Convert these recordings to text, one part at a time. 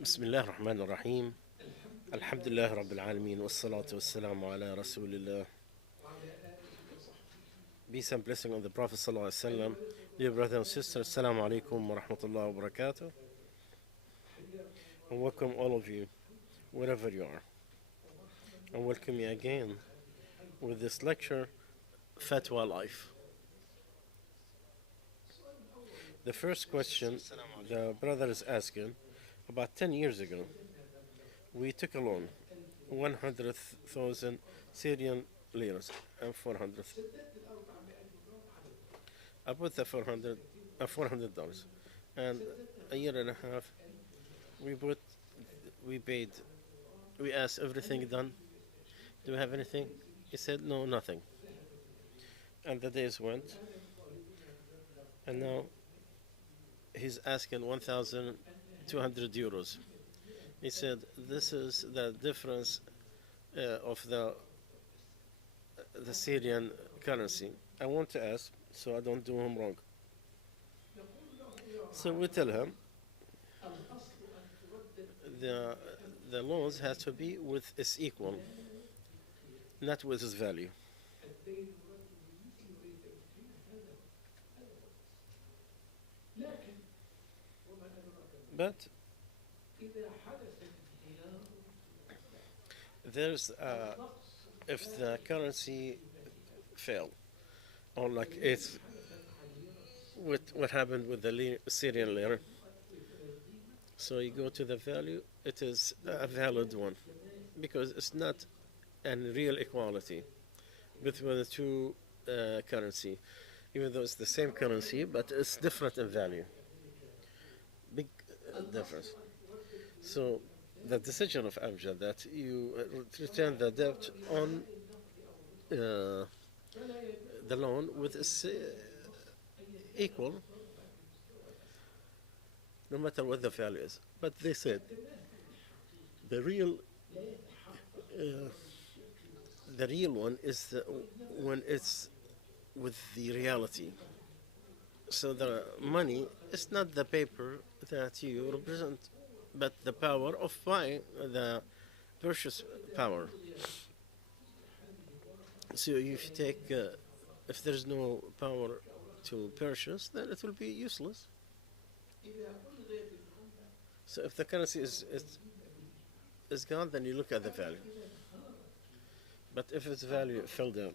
بسم الله الرحمن الرحيم. الحمد لله رب العالمين والصلاة والسلام على رسول الله. Peace and blessing on the Prophet Sallallahu Alaihi Wasallam. Dear brothers and sisters, Assalamu alaikum wa rahmatullahi wa barakatuh. And welcome all of you, wherever you are. And welcome you again with this lecture, Fatwa Life. The first question the brother is asking, about 10 years ago, we took a loan, 100,000 Syrian liras and 400. About the $400, and a year and a half, we paid, we asked everything done. Do we have anything? He said no, nothing. And the days went, and now he's asking 1,200 euros. He said, this is the difference of the Syrian currency. I want to ask, so I don't do him wrong. So we tell him the loans has to be with its equal, not with its value. But there's if the currency fell, or like it's with what happened with the Syrian lira. So you go to the value, it is a valid one, because it's not a real equality between the two currency, even though it's the same currency, but it's different in value. Big difference. So the decision of Amjad that you return the debt on the loan with its equal, no matter what the value is. But they said the real one is when it's with the reality. So the money is not the paper that you represent, but the power of buying, the purchase power. So if you take, if there's no power to purchase, then it will be useless. So if the currency is gone, then you look at the value. But if its value fell down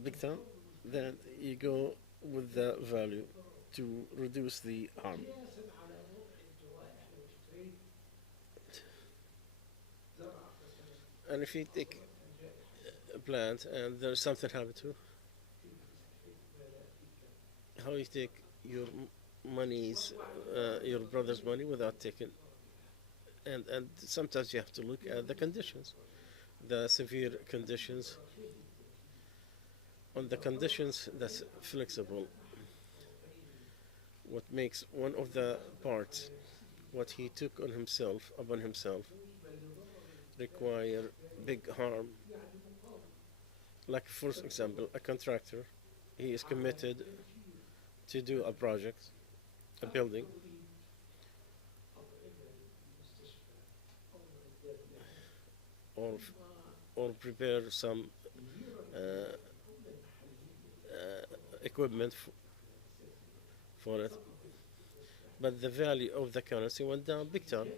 big time, then you go with the value to reduce the harm. And if you take a plant and there's something happened to, how you take your monies, your brother's money without taking, and sometimes you have to look at the conditions, the severe conditions. On the conditions that's flexible, what makes one of the parts, what he took on himself, upon himself, require big harm. Like for example, a contractor, he is committed to do a project, a building, or prepare some equipment for it, but the value of the currency went down big time.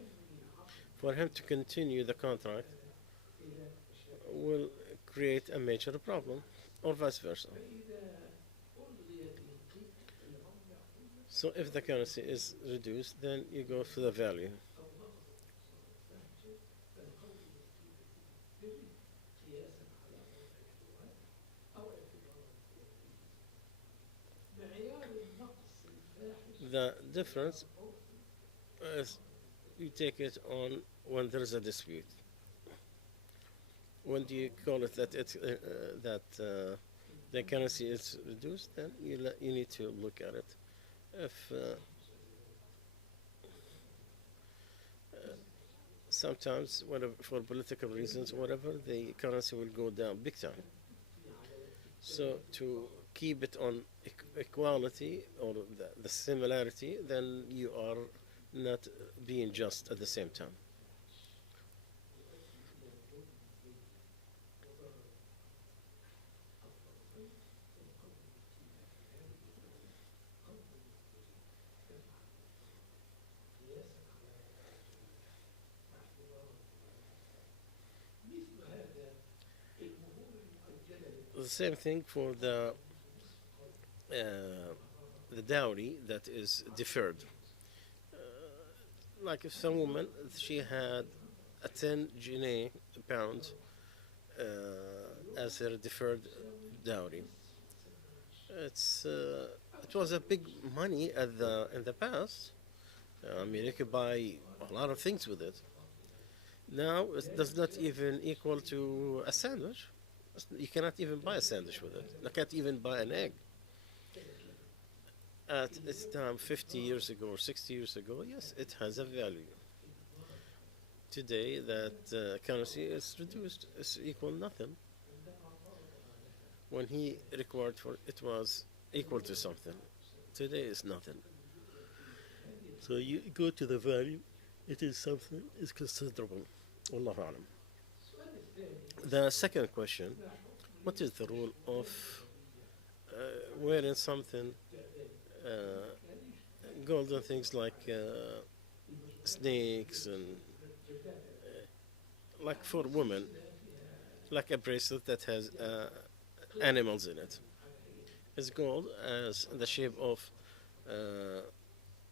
For him to continue the contract will create a major problem, or vice versa. So if the currency is reduced, then you go to the value. The difference is you take it on when there is a dispute. When do you call it that the currency is reduced? Then you need to look at it. If sometimes, whatever, for political reasons, whatever, the currency will go down big time. So to keep it on equality or the similarity, then you are not being just at the same time. The same thing for the dowry that is deferred. Like if some woman she had a 10 guinea pound as her deferred dowry. It was a big money at the in the past. I mean, you could buy a lot of things with it. Now it does not even equal to a sandwich. You cannot even buy a sandwich with it. You can't even buy an egg. At its time, 50 years ago or 60 years ago, yes, it has a value. Today, that currency is reduced, it's equal nothing. When he required for it was equal to something. Today is nothing. So you go to the value, it is something, is considerable. Wallahu alam. The second question, what is the rule of wearing something, golden things like snakes and like for women, like a bracelet that has animals in it. It's gold as in the shape of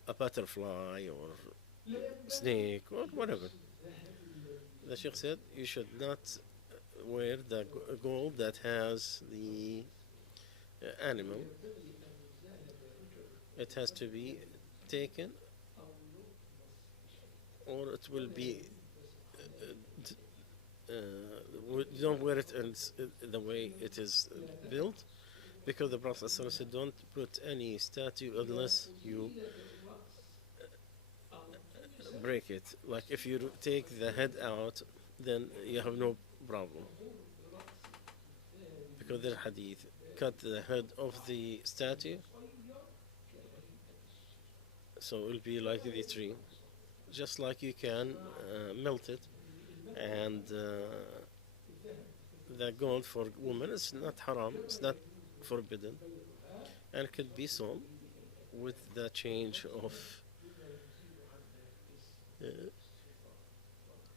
a butterfly or snake or whatever. The Sheikh said you should not wear the gold that has the animal. It has to be taken or it will be don't wear it in the way it is built, because the Prophet said don't put any statue unless you break it. Like if you take the head out, then you have no problem, because the hadith cut the head of the statue, so it will be like the tree, just like you can melt it. And the gold for women is not haram, it's not forbidden, and it could be sold with the change of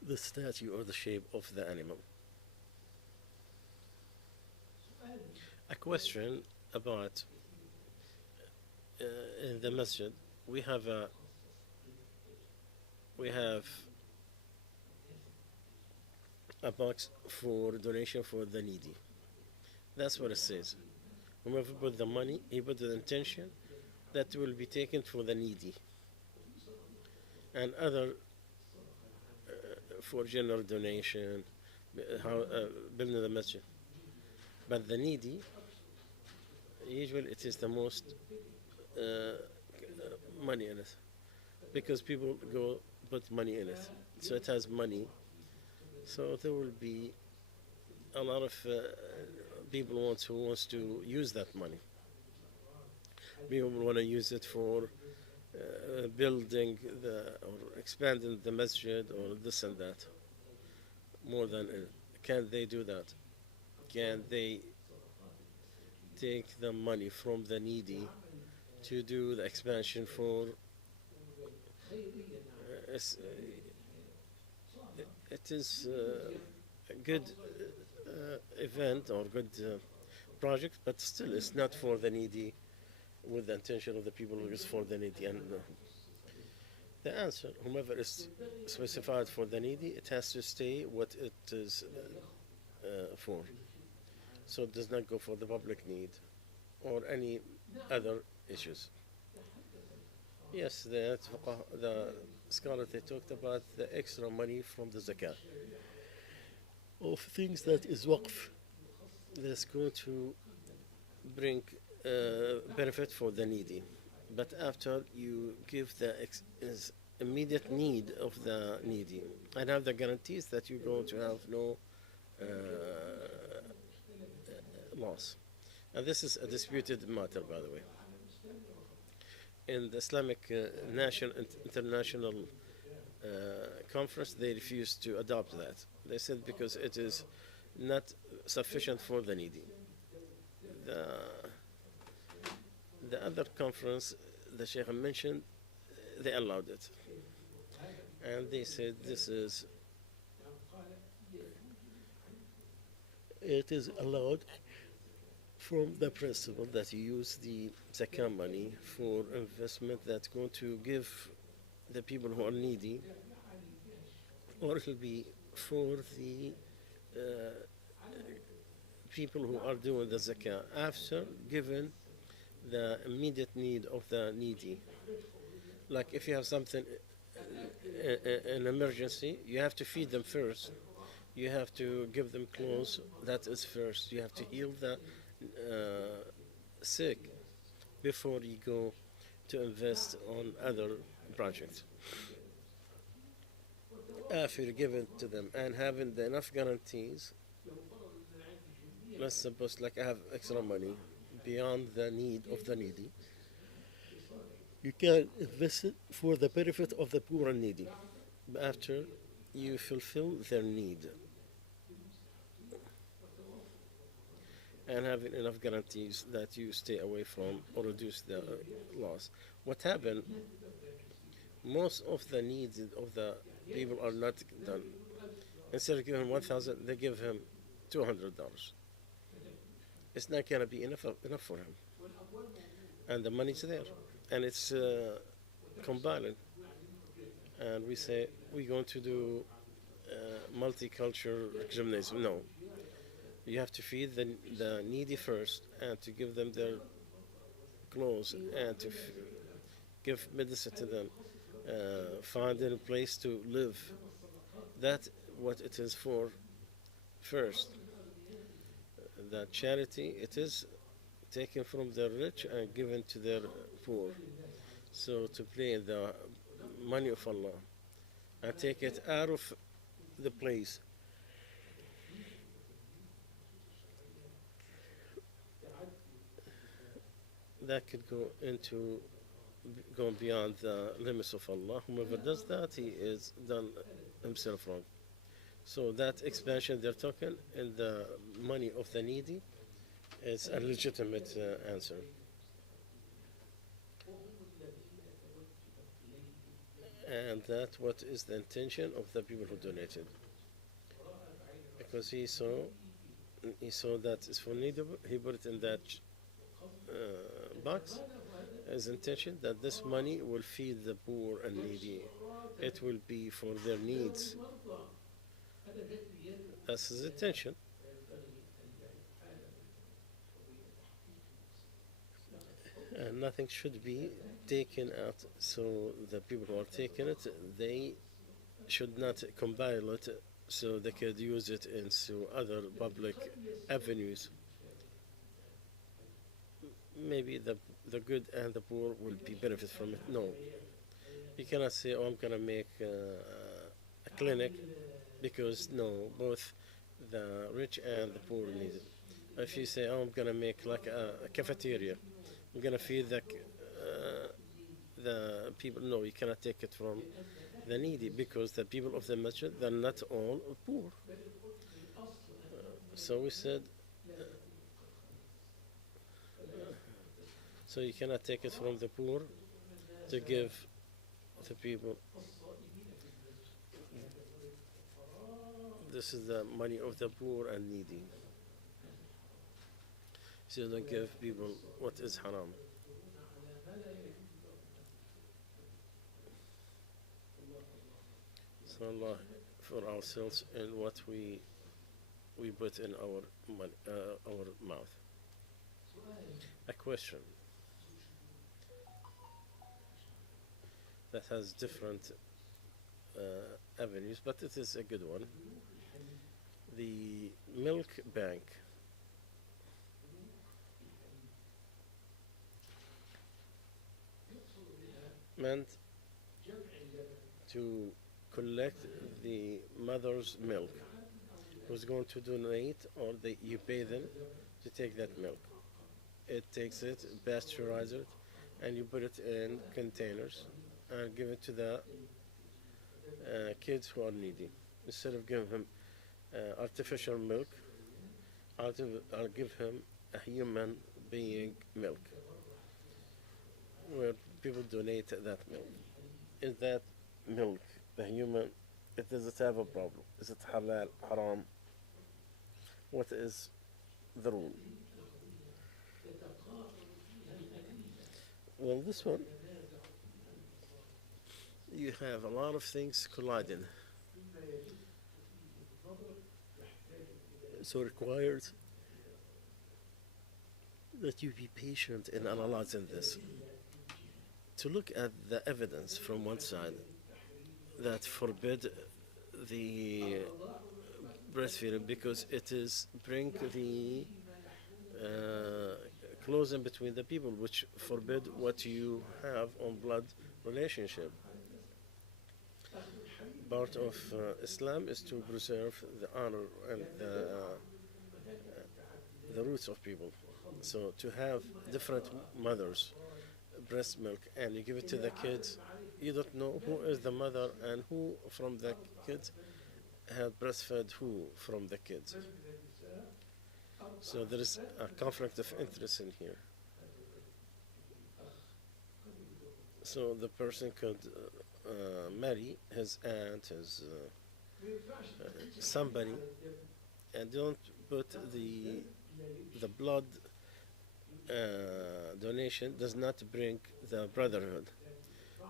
the statue or the shape of the animal. A question about in the masjid we have a box for donation for the needy. That's what it says. Whoever put the money, he put the intention that will be taken for the needy and other for general donation, building the masjid. But the needy, usually it is the most money in it, because people go put money in it, so it has money. So there will be a lot of people who wants to use that money. People want to use it for building or expanding the masjid or this and that. More than can they do that? Can they take the money from the needy to do the expansion for? It is a good event or good project, but still it's not for the needy with the intention of the people who is for the needy. And the answer, whomever is specified for the needy, it has to stay what it is for. So it does not go for the public need or any other issues. Yes, the scholar, they talked about the extra money from the zakat of things that is waqf, that's going to bring benefit for the needy. But after you give the immediate need of the needy and have the guarantees that you're going to have no loss. And this is a disputed matter, by the way. in the Islamic national international conference, they refused to adopt that. They said because it is not sufficient for the needy. The, the other conference the Sheikh mentioned, they allowed it. And they said it is allowed from the principle that you use the zakah money for investment that's going to give the people who are needy, or it will be for the uh, people who are doing the zakah after given the immediate need of the needy. Like if you have something, an emergency, you have to feed them first. You have to give them clothes. That is first. You have to heal the sick before you go to invest on other projects. After you give it to them and having the enough guarantees, let's suppose like I have extra money beyond the need of the needy, you can invest it for the benefit of the poor and needy after you fulfill their need and having enough guarantees that you stay away from or reduce the loss. What happened, most of the needs of the people are not done. Instead of giving 1,000, they give him $200. It's not going to be enough for him. And the money's there. And it's combining. And we say, we're going to do multicultural gymnasium. No. You have to feed the needy first and to give them their clothes and to give medicine to them, find a place to live. That's what it is for first. The charity, it is taken from the rich and given to their poor. So to play the money of Allah and take it out of the place. That could go into going beyond the limits of Allah. Whoever does that, he is done himself wrong. So that expansion they're talking in the money of the needy is a legitimate answer. And that what is the intention of the people who donated. Because he saw that it's for needy, he put it in that box. His intention that this money will feed the poor and needy. It will be for their needs. That's his intention. And nothing should be taken out. So the people who are taking it, they should not compile it so they could use it into other public avenues. Maybe the good and the poor will be benefit from it. No. You cannot say, oh, I'm going to make a clinic because no, both the rich and the poor need it. If you say, oh, I'm going to make like a cafeteria, I'm going to feed the people. No, you cannot take it from the needy because the people of the masjid, they're not all poor. So we said, so you cannot take it from the poor to give to people. This is the money of the poor and needy. So you don't give people what is haram. So Allah for ourselves and what we put in our mouth. A question that has different avenues, but it is a good one. The milk bank meant to collect the mother's milk. Who's going to donate, or you pay them to take that milk. It takes it, pasteurize it, and you put it in containers and give it to the kids who are needy. Instead of giving him artificial milk, I'll give him a human being milk, where people donate that milk. Is that milk, the human, does it have a problem? Is it halal, haram? What is the rule? Well, this one, you have a lot of things colliding. So it requires that you be patient in analyzing this. To look at the evidence from one side that forbid the breastfeeding because it is bring the closing between the people, which forbid what you have on blood relationship. Part of Islam is to preserve the honor and the roots of people. So to have different mothers breast milk and you give it to the kids, you don't know who is the mother and who from the kids had breastfed who from the kids. So there is a conflict of interest in here. So the person could marry his aunt, his somebody, and don't put the blood donation does not bring the brotherhood,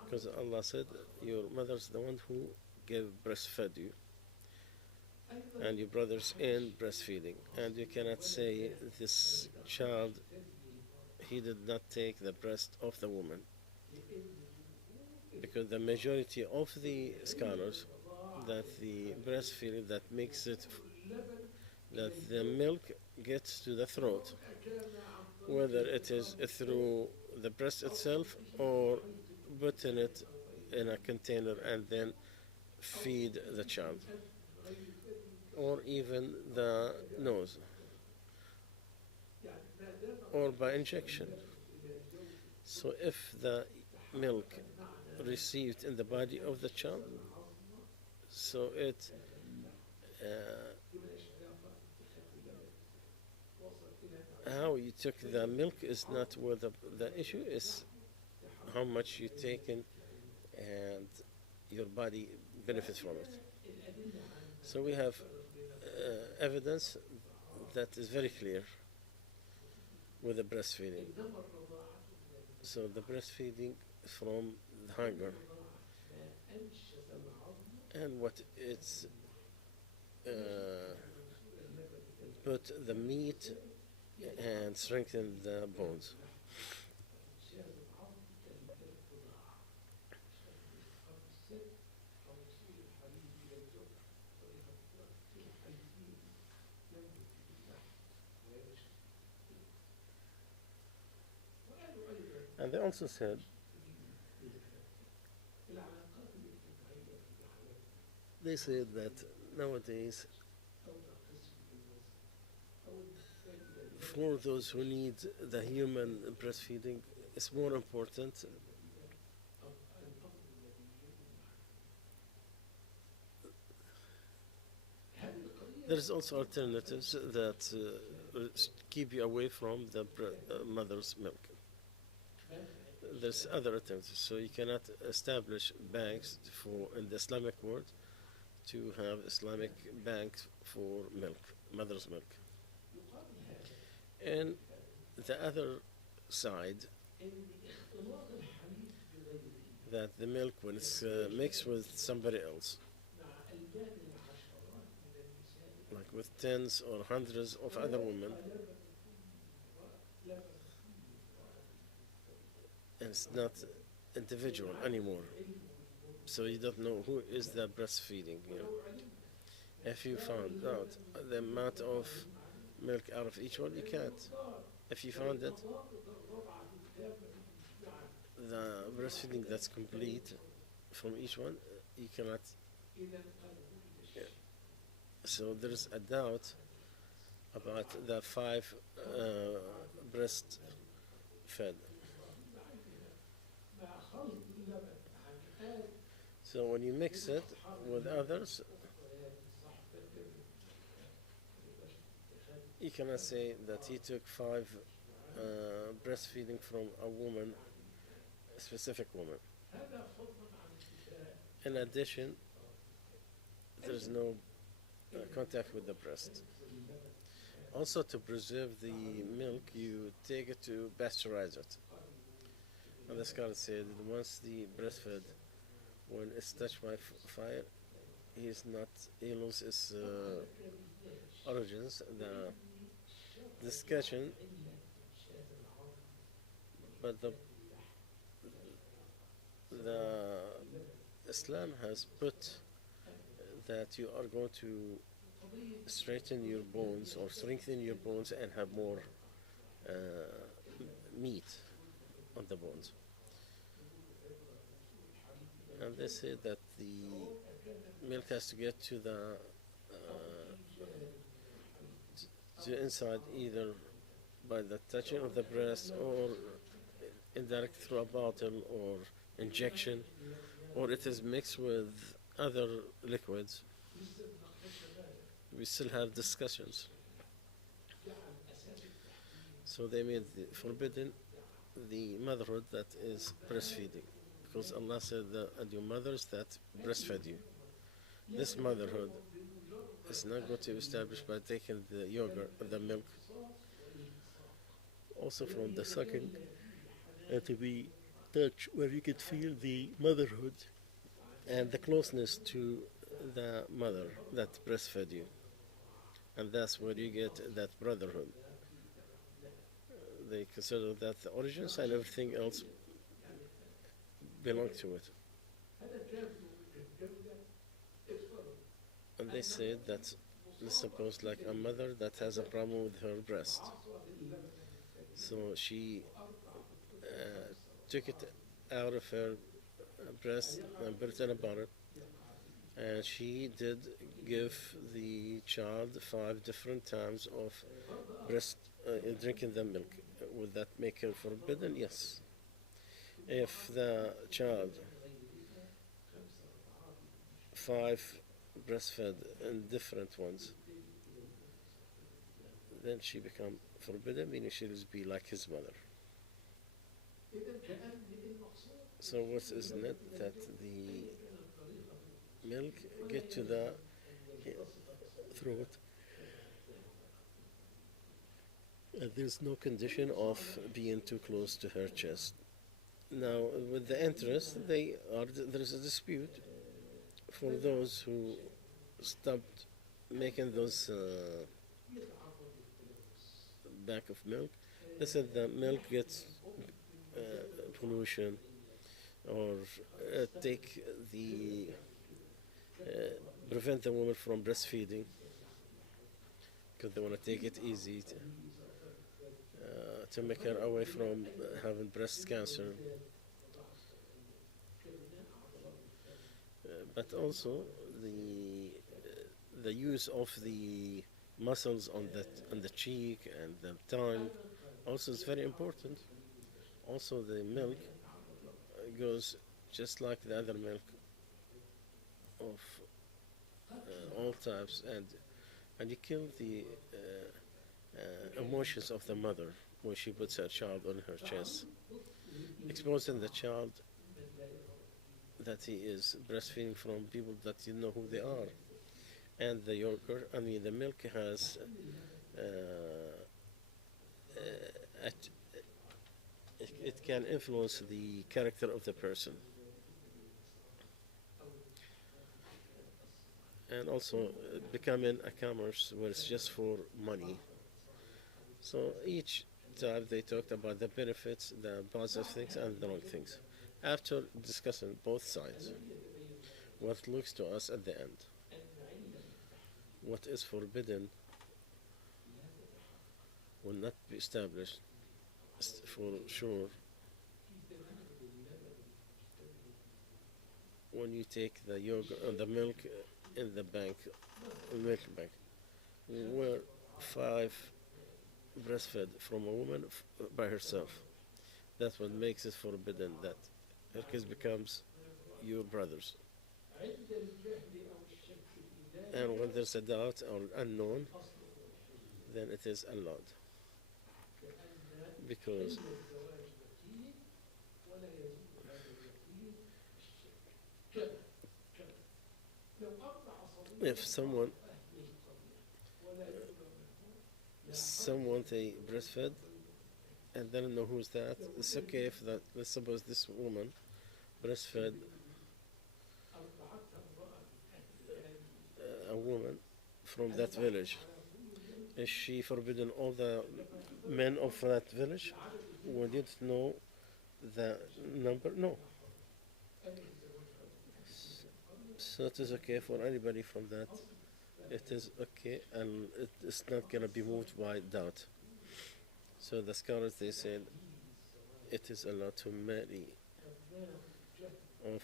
because Allah said your mother's the one who gave breastfed you, and your brother's in breastfeeding, and you cannot say this child he did not take the breast of the woman, because the majority of the scholars that the breastfeeding that makes it that the milk gets to the throat, whether it is through the breast itself or putting it in a container and then feed the child, or even the nose, or by injection. So if the milk received in the body of the child, so it how you took the milk is not where the issue is, how much you taken and your body benefits from it. So we have evidence that is very clear with the breastfeeding. So the breastfeeding from the hunger, and what it's put the meat and strengthen the bones. And they also said that nowadays for those who need the human breastfeeding, it's more important there's also alternatives that keep you away from the mother's milk. There's other alternatives, so you cannot establish banks for in the Islamic world to have Islamic banks for milk, mother's milk. And the other side, that the milk, when it's mixed with somebody else, like with tens or hundreds of other women, and it's not individual anymore. So you don't know who is the breastfeeding. If you found out the amount of milk out of each one, you can't. If you found it, the breastfeeding that's complete from each one, you cannot. So there is a doubt about the 5 breast fed. So when you mix it with others, you cannot say that he took five breastfeeding from a woman, a specific woman. In addition, there's no contact with the breast. Also, to preserve the milk, you take it to pasteurize it. And the scholar said once the breastfed, when it's touched by fire, he loses his origins. The discussion, but the Islam has put that you are going to straighten your bones or strengthen your bones and have more uh, meat on the bones. And they say that the milk has to get to the inside either by the touching of the breast or indirect through a bottle or injection, or it is mixed with other liquids. We still have discussions. So they made forbidden the motherhood that is breastfeeding, because Allah said and your mothers that breastfed you. This motherhood is not going to be established by taking the yogurt or the milk, also from the sucking, and to be touched where you could feel the motherhood and the closeness to the mother that breastfed you. And that's where you get that brotherhood. They consider that the origins and everything else belong to it. And they say that, let's suppose like a mother that has a problem with her breast. So she took it out of her breast and put it in a bottle. And she did give the child 5 different times of breast drinking the milk. Would that make her forbidden? Yes. If the child 5 breastfed in different ones, then she become forbidden, meaning she will be like his mother. So what is it that the milk get to the throat, and there's no condition of being too close to her chest. Now, with the interest, there is a dispute for those who stopped making those back of milk. They said the milk gets pollution or prevent the woman from breastfeeding because they want to take it easy to make her away from having breast cancer. But also the use of the muscles on the cheek and the tongue also is very important. Also, the milk goes just like the other milk of all types, and you kill the emotions of the mother when she puts her child on her chest, exposing the child that he is breastfeeding from people that you know who they are. And the yogurt, the milk has it can influence the character of the person. And also becoming a commerce where it's just for money. So each time they talked about the benefits, the positive things, and the wrong things. After discussing both sides, what looks to us at the end, what is forbidden will not be established for sure when you take the yogurt and the milk in the milk bank, where 5 breastfed from a woman by herself. That's what makes it forbidden, that Her kids becomes your brothers. And when there's a doubt or unknown, then it is allowed. Because if someone they breastfed and they don't know who's that, it's okay if that, let's suppose this woman breastfed a woman from that village. Is she forbidden all the men of that village? We didn't know the number? No. So it is okay for anybody from that. It is okay, and it's not gonna be moved by doubt. So the scholars they said it is allowed to marry of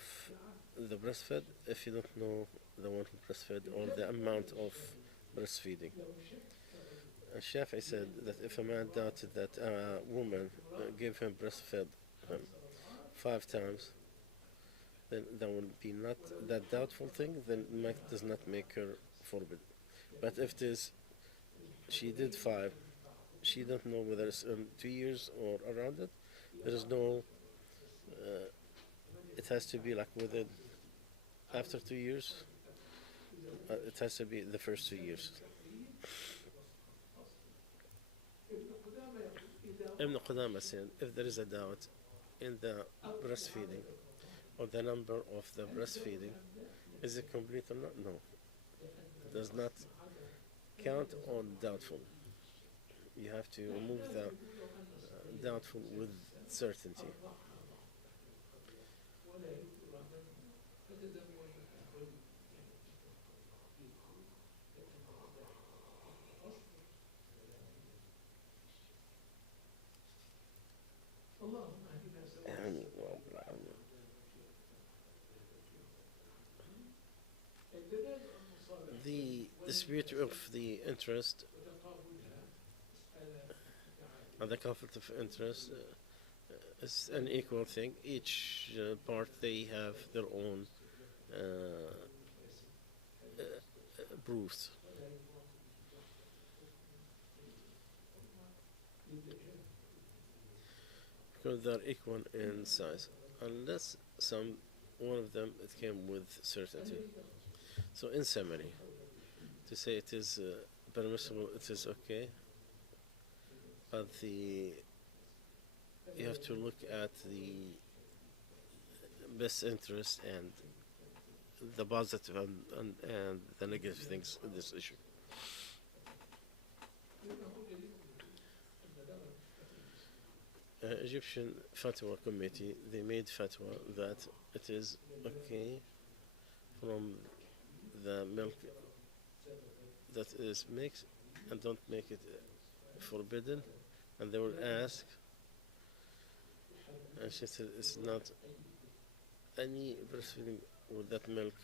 the breastfed if you don't know the one who breastfed or the amount of breastfeeding. And Shafi said that if a man doubted that a woman gave him breastfed him 5 times, then that will be not that doubtful thing, then does not make her forbidden. But if it is she did 5, she don't know whether it's in 2 years or around it, there is no it has to be like within after 2 years, it has to be the first 2 years. Ibn Qudama said if there is a doubt in the breastfeeding or the number of the breastfeeding, is it complete or not? No. It does not count on doubtful. You have to remove the doubtful with certainty. The dispute of the interest and the conflict of interest is an equal thing. Each part they have their own proofs. Because they're equal in size, unless one of them it came with certainty. So in summary, to say it is permissible, it is okay, but you have to look at the best interest and the positive and the negative things in this issue. Egyptian Fatwa committee, they made fatwa that it is okay from the milk that is mixed and don't make it forbidden. And they will ask, and she said it's not any breastfeeding with that milk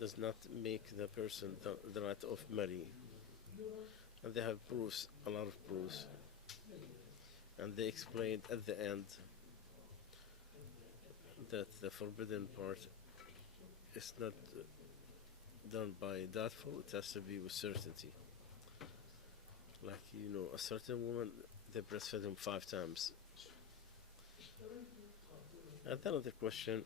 does not make the person the right of marrying. And they have proofs, a lot of proofs. And they explained at the end that the forbidden part is not done by doubtful, it has to be with certainty. Like, a certain woman, they breastfed him 5 times. And another question,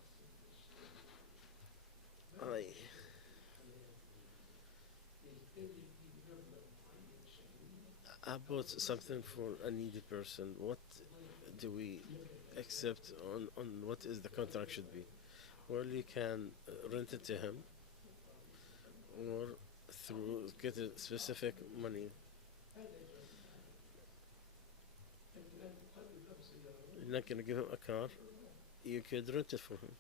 I bought something for a needy person. What do we accept on what is the contract should be? Well, you can rent it to him or get a specific money. You're not going to give him a car. You could rent it for him.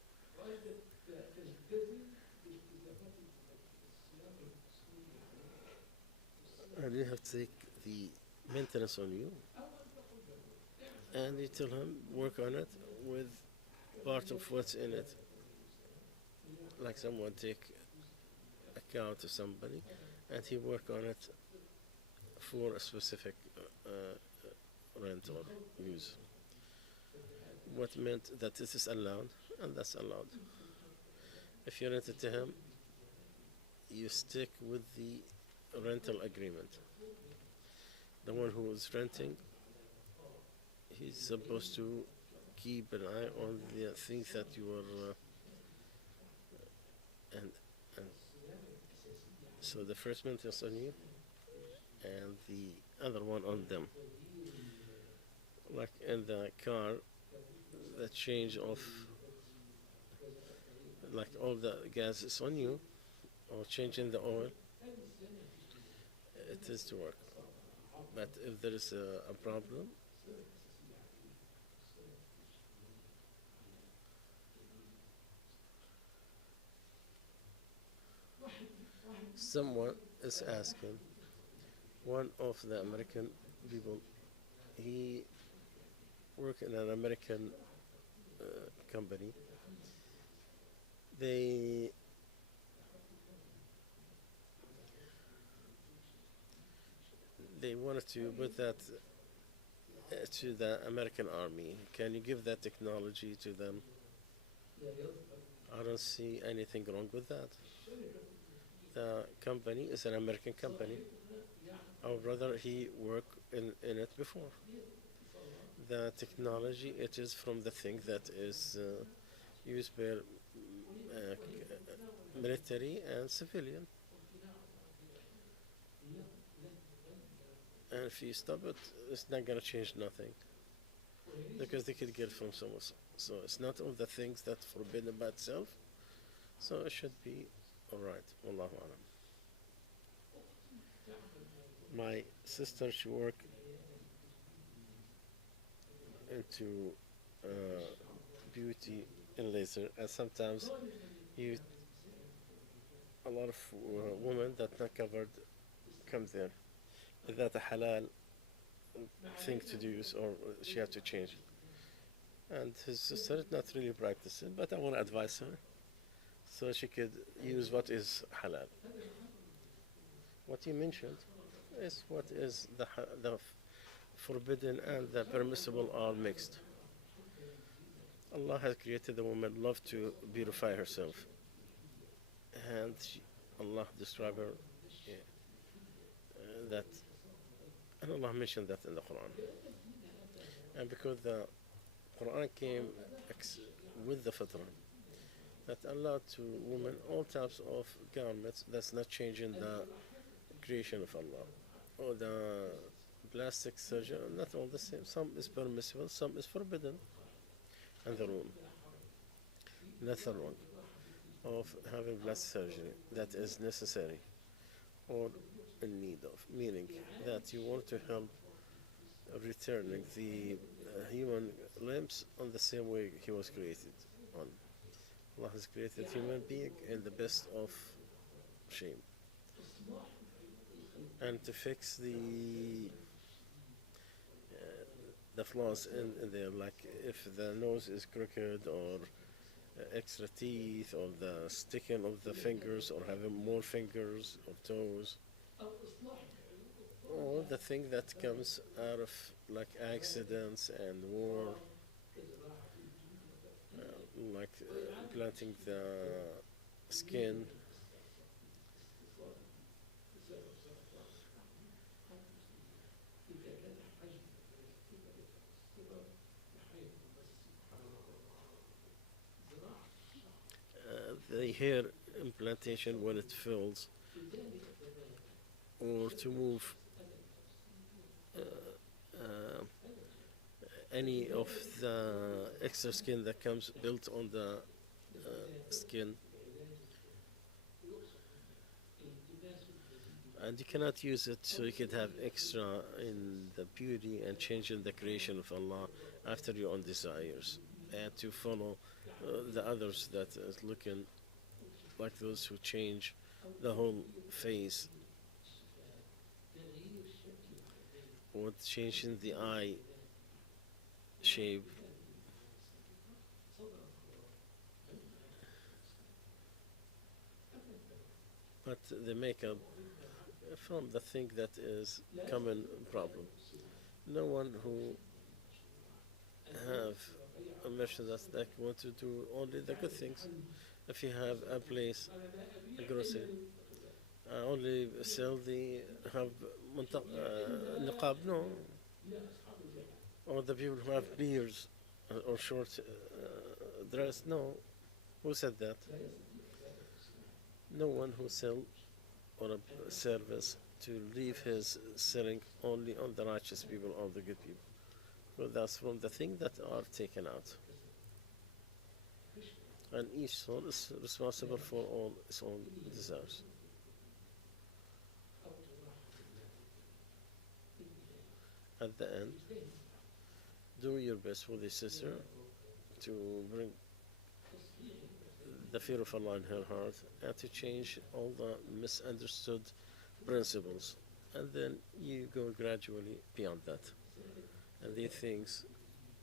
And you have to take the maintenance on you. And you tell him, work on it with part of what's in it. Like someone take a cow to somebody and he work on it for a specific rent or use. what meant that this is allowed and that's allowed. If you rent it to him, you stick with the rental agreement. The one who is renting, he's supposed to keep an eye on the things that you are, and so the first maintenance on you, and the other one on them. Like in the car, the change of like all the gas is on you, or changing the oil, it is to work. But if there is a problem, someone is asking, one of the American people, he work in an American company. They they wanted to put that to the American army. Can you give that technology to them? I don't see anything wrong with that. The company is an American company. Our brother, he worked in it before. The technology, it is from the thing that is used by military and civilian. And if you stop it, it's not going to change nothing because they could get it from someone else. So it's not all the things that forbidden by itself. So it should be all right. Wallahu alam. My sister, she work into beauty and laser, and sometimes you a lot of women that not covered come there. Is that a halal thing to do, or she have to change? And his sister is not really practicing, but I want to advise her so she could use what is halal. What you mentioned is what is the forbidden and the permissible are mixed. Allah has created the woman love to beautify herself, and Allah described her that, and Allah mentioned that in the Quran. And because the Quran came with the fitrah, that allowed to women all types of garments, that's not changing the creation of Allah. Or the plastic surgery, not all the same. Some is permissible, some is forbidden. And the rule, nothing wrong of having plastic surgery that is necessary or in need of, meaning that you want to help returning the human limbs on the same way he was created on. Allah has created human being in the best of shape. And to fix the flaws in there, like if the nose is crooked or extra teeth or the sticking of the fingers or having more fingers or toes, or the thing that comes out of like accidents and war, like planting the skin. The hair implantation when it fills, or to move any of the extra skin that comes built on the skin, and you cannot use it so you could have extra in the beauty and changing the creation of Allah after your own desires, and to follow the others that is looking like those who change the whole face, or changing the eye shape. But the makeup from the thing that is common problem. No one who have mentioned that they want to do only the good things. If you have a place, a grocery, only sell the have niqab, no, or the people who have beards or short dress, no. Who said that? No one who sell or a service to leave his selling only on the righteous people or the good people. Well, that's from the things that are taken out. And each soul is responsible for all its own desires. At the end, do your best with your sister to bring the fear of Allah in her heart and to change all the misunderstood principles. And then you go gradually beyond that. And these things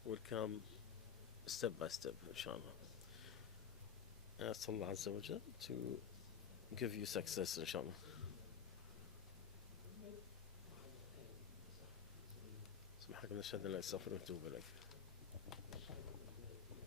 will come step by step, inshallah. Ask Allah Azza wa Jal to give you success, inshallah. سبحانك نشهد ان لا اله الا انت نستغفرك ونتوب اليك.